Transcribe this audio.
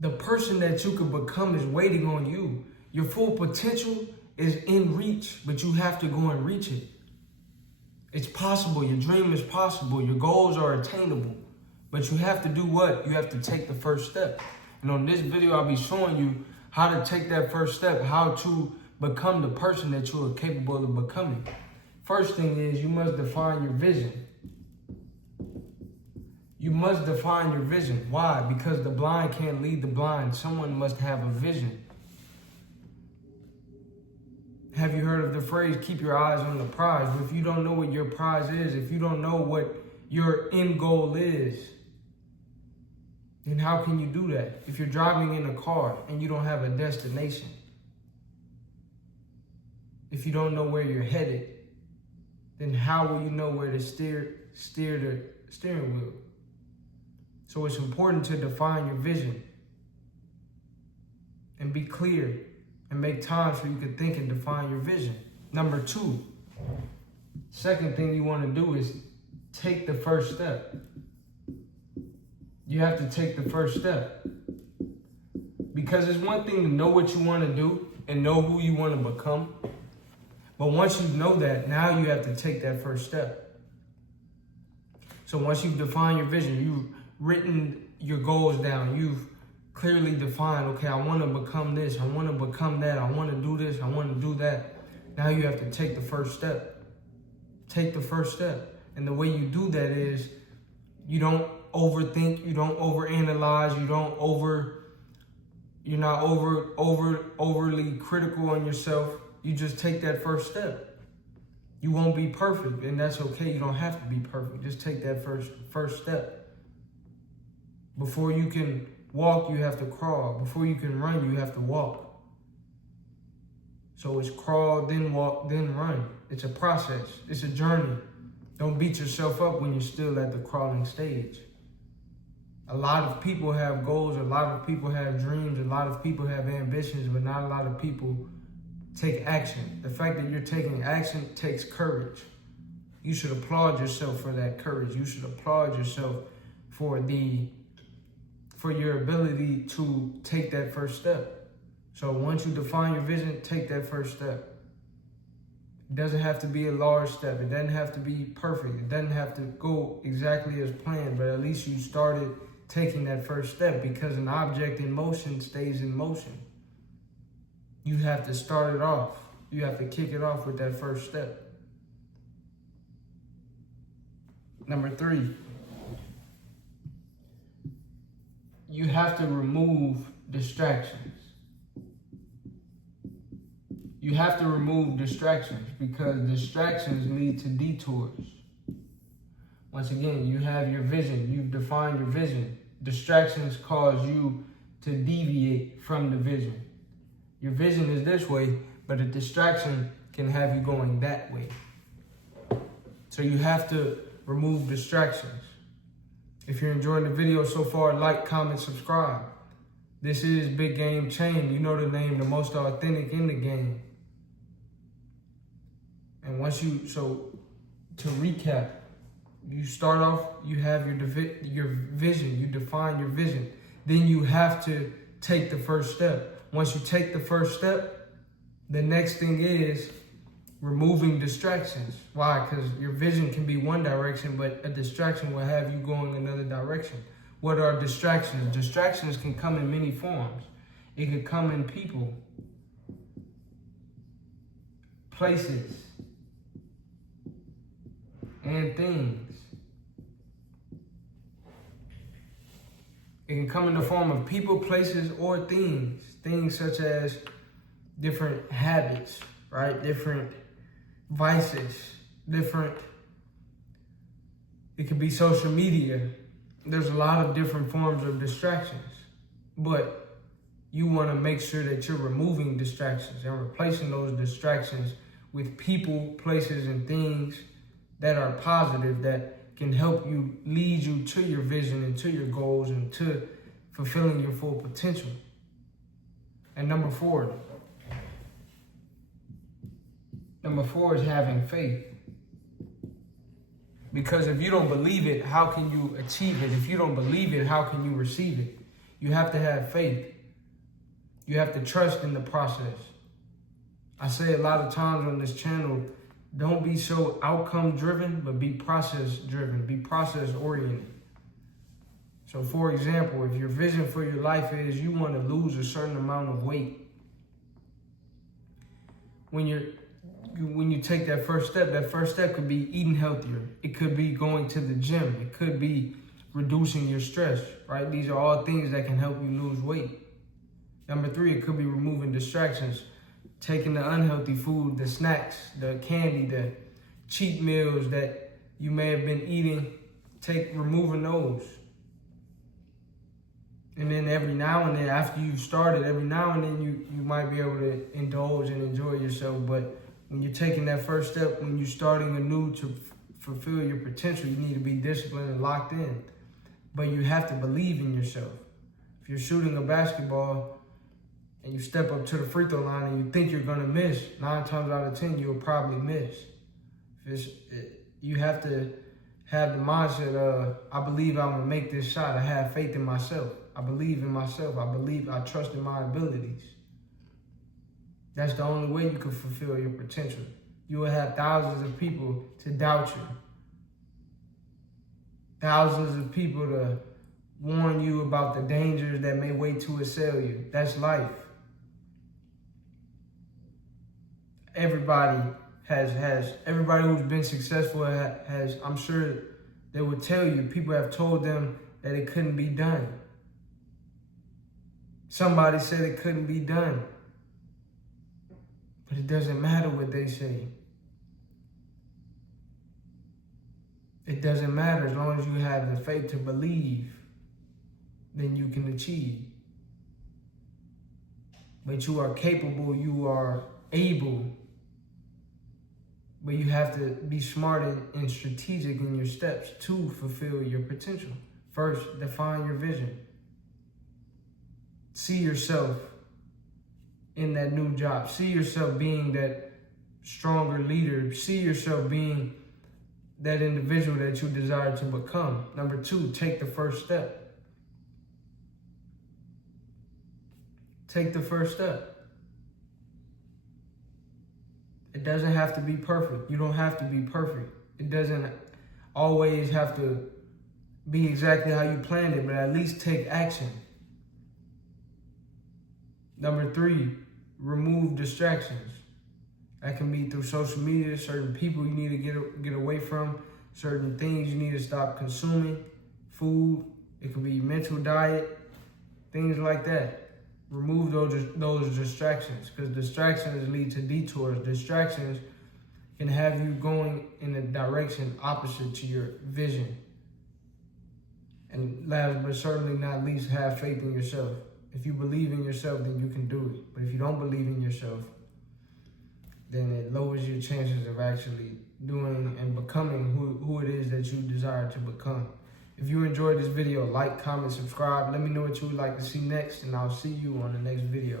The person that you could become is waiting on you. Your full potential is in reach, but you have to go and reach it. It's possible. Your dream is possible. Your goals are attainable. But you have to do what? You have to take the first step. And on this video, I'll be showing you how to take that first step, how to become the person that you are capable of becoming. First thing is you must define your vision. You must define your vision. Why? Because the blind can't lead the blind. Someone must have a vision. Have you heard of the phrase, keep your eyes on the prize? But if you don't know what your prize is, if you don't know what your end goal is, then how can you do that? If you're driving in a car and you don't have a destination, if you don't know where you're headed, then how will you know where to steer the steering wheel? So it's important to define your vision and be clear and make time so you can think and define your vision. Number 2, second thing you want to do is take the first step. You have to take the first step. Because it's one thing to know what you want to do and know who you want to become. But once you know that, now you have to take that first step. So once you've defined your vision, you've written your goals down, you've clearly defined, okay, I want to become this, I want to become that, I want to do this, I want to do that. Now you have to take the first step. Take the first step. And the way you do that is you don't overthink, you don't overanalyze, you're not overly critical on yourself. You just take that first step. You won't be perfect, and that's okay. You don't have to be perfect. Just take that first step. Before you can walk, you have to crawl. Before you can run, you have to walk. So it's crawl, then walk, then run. It's a process. It's a journey. Don't beat yourself up when you're still at the crawling stage. A lot of people have goals. A lot of people have dreams. A lot of people have ambitions, but not a lot of people take action. The fact that you're taking action takes courage. You should applaud yourself for that courage. You should applaud yourself for your ability to take that first step. So once you define your vision, take that first step. It doesn't have to be a large step. It doesn't have to be perfect. It doesn't have to go exactly as planned, but at least you started taking that first step, because an object in motion stays in motion. You have to start it off. You have to kick it off with that first step. Number 3, you have to remove distractions. You have to remove distractions because distractions lead to detours. Once again, you have your vision. You've defined your vision. Distractions cause you to deviate from the vision. Your vision is this way, but a distraction can have you going that way. So you have to remove distractions. If you're enjoying the video so far, like, comment, subscribe. This is Big Game Chain. You know the name, the most authentic in the game. And to recap, you start off, you have your vision, you define your vision. Then you have to take the first step. Once you take the first step, the next thing is removing distractions. Why? Because your vision can be one direction, but a distraction will have you going another direction. What are distractions? Distractions can come in many forms. It could come in people, places, and things. It can come in the form of people, places, or things. Things such as different habits, right? Different vices, it could be social media. There's a lot of different forms of distractions, but you want to make sure that you're removing distractions and replacing those distractions with people, places, and things that are positive, that can help you, lead you to your vision and to your goals and to fulfilling your full potential. And number 4 is having faith. Because if you don't believe it, how can you achieve it? If you don't believe it, how can you receive it? You have to have faith. You have to trust in the process. I say a lot of times on this channel, don't be so outcome driven, but be process driven, be process oriented. So for example, if your vision for your life is you want to lose a certain amount of weight, when you take that first step could be eating healthier. It could be going to the gym. It could be reducing your stress, right? These are all things that can help you lose weight. Number 3, it could be removing distractions, taking the unhealthy food, the snacks, the candy, the cheat meals that you may have been eating, removing those. And then every now and then, after you've started, every now and then you might be able to indulge and enjoy yourself. But when you're taking that first step, when you're starting anew to fulfill your potential, you need to be disciplined and locked in. But you have to believe in yourself. If you're shooting a basketball and you step up to the free throw line and you think you're gonna miss, 9 times out of 10, you'll probably miss. You have to have the mindset of, I believe I'm gonna make this shot. I have faith in myself. I believe in myself. I trust in my abilities. That's the only way you can fulfill your potential. You will have thousands of people to doubt you. Thousands of people to warn you about the dangers that may wait to assail you. That's life. Everybody who's been successful has, I'm sure they would tell you, people have told them that it couldn't be done. Somebody said it couldn't be done. But it doesn't matter what they say. It doesn't matter. As long as you have the faith to believe, then you can achieve. But you are capable, you are able. But you have to be smart and strategic in your steps to fulfill your potential. First, define your vision. See yourself in that new job. See yourself being that stronger leader. See yourself being that individual that you desire to become. Number 2, take the first step. Take the first step. It doesn't have to be perfect. You don't have to be perfect. It doesn't always have to be exactly how you planned it, but at least take action. Number 3, remove distractions. That can be through social media, certain people you need to get away from, certain things you need to stop consuming, food. It could be mental diet, things like that. Remove those distractions, because distractions lead to detours. Distractions can have you going in a direction opposite to your vision. And last but certainly not least, have faith in yourself. If you believe in yourself, then you can do it. But if you don't believe in yourself, then it lowers your chances of actually doing and becoming who it is that you desire to become. If you enjoyed this video, like, comment, subscribe. Let me know what you would like to see next, and I'll see you on the next video.